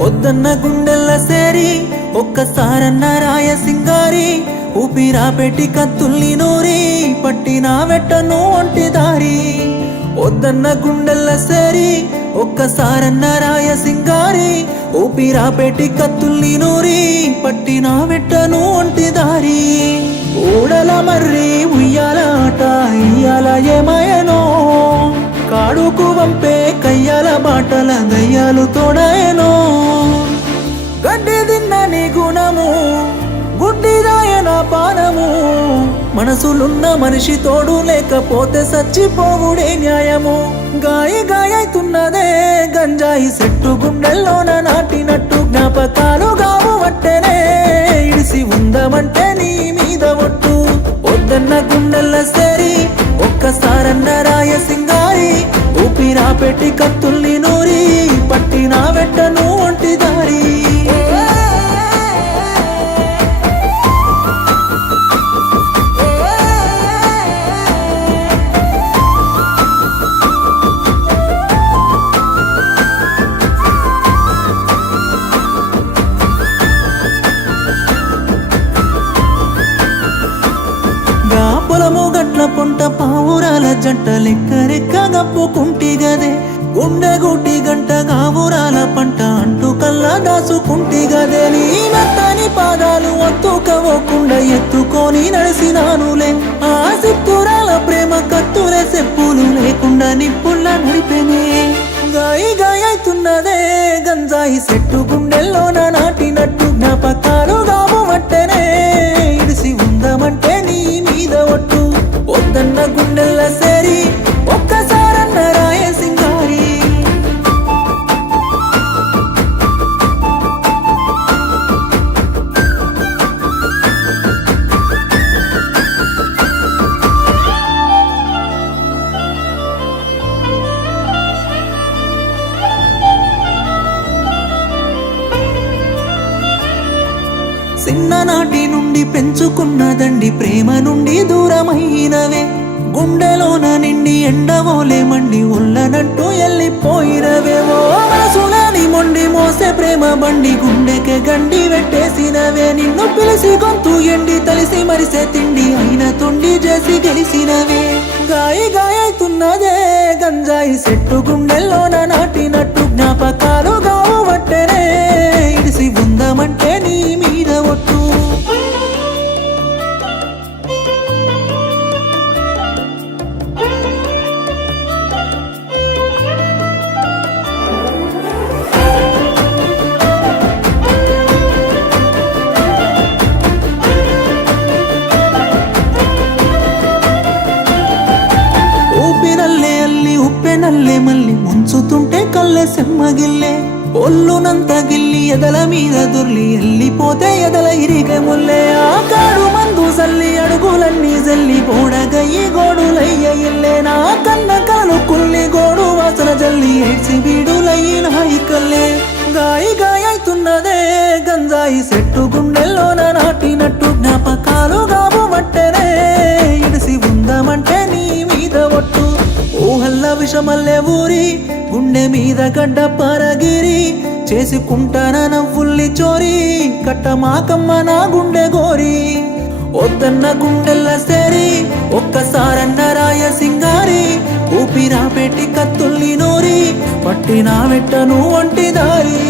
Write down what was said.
వద్దన్న గుండెల్ల సేరి ఒక్కసారన్న రాయ సింగారి ఊపిరా పెట్టి కత్తుల్ని నూరి పట్టిన వెట్టను ఒంటి దారి వద్దన్న గుండెల్ల సేరి ఒక్కసారన్న రాయ సింగారి ఊపిరా పెట్టి కత్తుల్ని నూరి పట్టిన వెట్టను ఒంటి దారి ఊడల మర్రి ఉయ్యాల ఆట ఇయ్యాల ఏమయనో కాడుకు వంపే కయ్యాల బాటల దయ్యాలు తోడయనో గడ్డి దిన్నని గుణము గుడ్డిదాయన పానము మనసులున్న మనిషి తోడు లేకపోతే సచ్చిపోవుడే న్యాయము గాయి గాయతున్నదే గంజాయి సెట్టు గుండెల్లోన నాటినట్టు జ్ఞాపకాలు గావు వట్టెనే ఇడిసి ఉందమంటే నీ మీద ఒట్టు వద్దన్న గుండెల్ల సేరి ఒక్కసారన్న రాయ సింగారి ఊపిరా పెట్టి కత్తుల్ని నూరి పట్టిన వెట్టను ఒంటి దారి పొలము గట్ల పొంట పావురాల జంట లెక్క రెక్క గప్పుకుంటి గదే గుండె గుటి గంట గావురాల పంట అంటూ కల్లా దాసుకుంటి గదే నీ మెత్తని పాదాలు అత్తుకోకుండా ఎత్తుకొని నడిసినానులే ఆ సిత్తురాల ప్రేమ కత్తులే చెప్పులు లేకుండా నిప్పుల్ల నడిపెనే గాయి గాయతున్నదే గంజాయి సెట్టు గుండెల్లోన నాటినట్టు జ్ఞాపకాలు గావు మట్టెనే ఇడిసి ఉందమంటే నీ మీద ఒట్టు వద్దన్న గుండెల్ల సేరి ఒక్కసారన్న రాయ సింగారి చిన్ననాటి నుండి పెంచుకున్నదండి ప్రేమ నుండి దూరమైనవే గుండెలోన నిండి ఎండవోలే మండి ఉల్లనట్టు ఎల్లిపోయినవేవో మనసులని మొండి మోసే ప్రేమ బండి గుండెకే గండి పెట్టేసినవే నిన్ను పిలిసి గొంతు ఎండి తలిసి మరిసే తిండి అయిన తొండి చేసి గెలిసినవే గాయి గాయతున్నదే గంజాయి సెట్టు గుండెల్లోన నాటినట్టు జ్ఞాపకాలు గావు వట్టెనే ఇడిసి ఉందమంటే నీ మీద ఒట్టు ఊపినల్లే అల్లి ఉప్పెనల్లే మళ్ళీ ముంచుతుంటే కల్లె సెమ్మగిల్లే ఒళ్ళునంత గిల్లి ఎదల మీద దుర్లి ఎల్లిపోతే ఎదల ఇరిగే ముల్లే ఆ కాడు మందు సల్లి అడుగులన్నీ జల్లి పోడగయ్యి గోడులయ్య ఇల్లే నా కన్న కాలు కుల్లి గోడు వాసన జల్లి ఏడ్చి బీడులయ్యి నాయికల్లే గాయి గాయతున్నదే గంజాయి సెట్టు గుండెల్లోన నాటినట్టు జ్ఞాపకాలు గావు మట్టెనే ఇడిసి ఉందమంటే నీ మీద ఒట్టు ఊహల్ల విషమల్లే ఊరి గుండె మీద గడ్డ పరగిరి చేసుకుంటాన నవ్వుల్ని చోరీ కట్టమాకమ్మ నా గుండె గోరి వద్దన్న గుండెల్ల సేరి ఒక్కసారన్న రాయ సింగారి ఊపిరా పెట్టి కత్తుల్ని నూరి పట్టిన వెట్టను ఒంటి దారి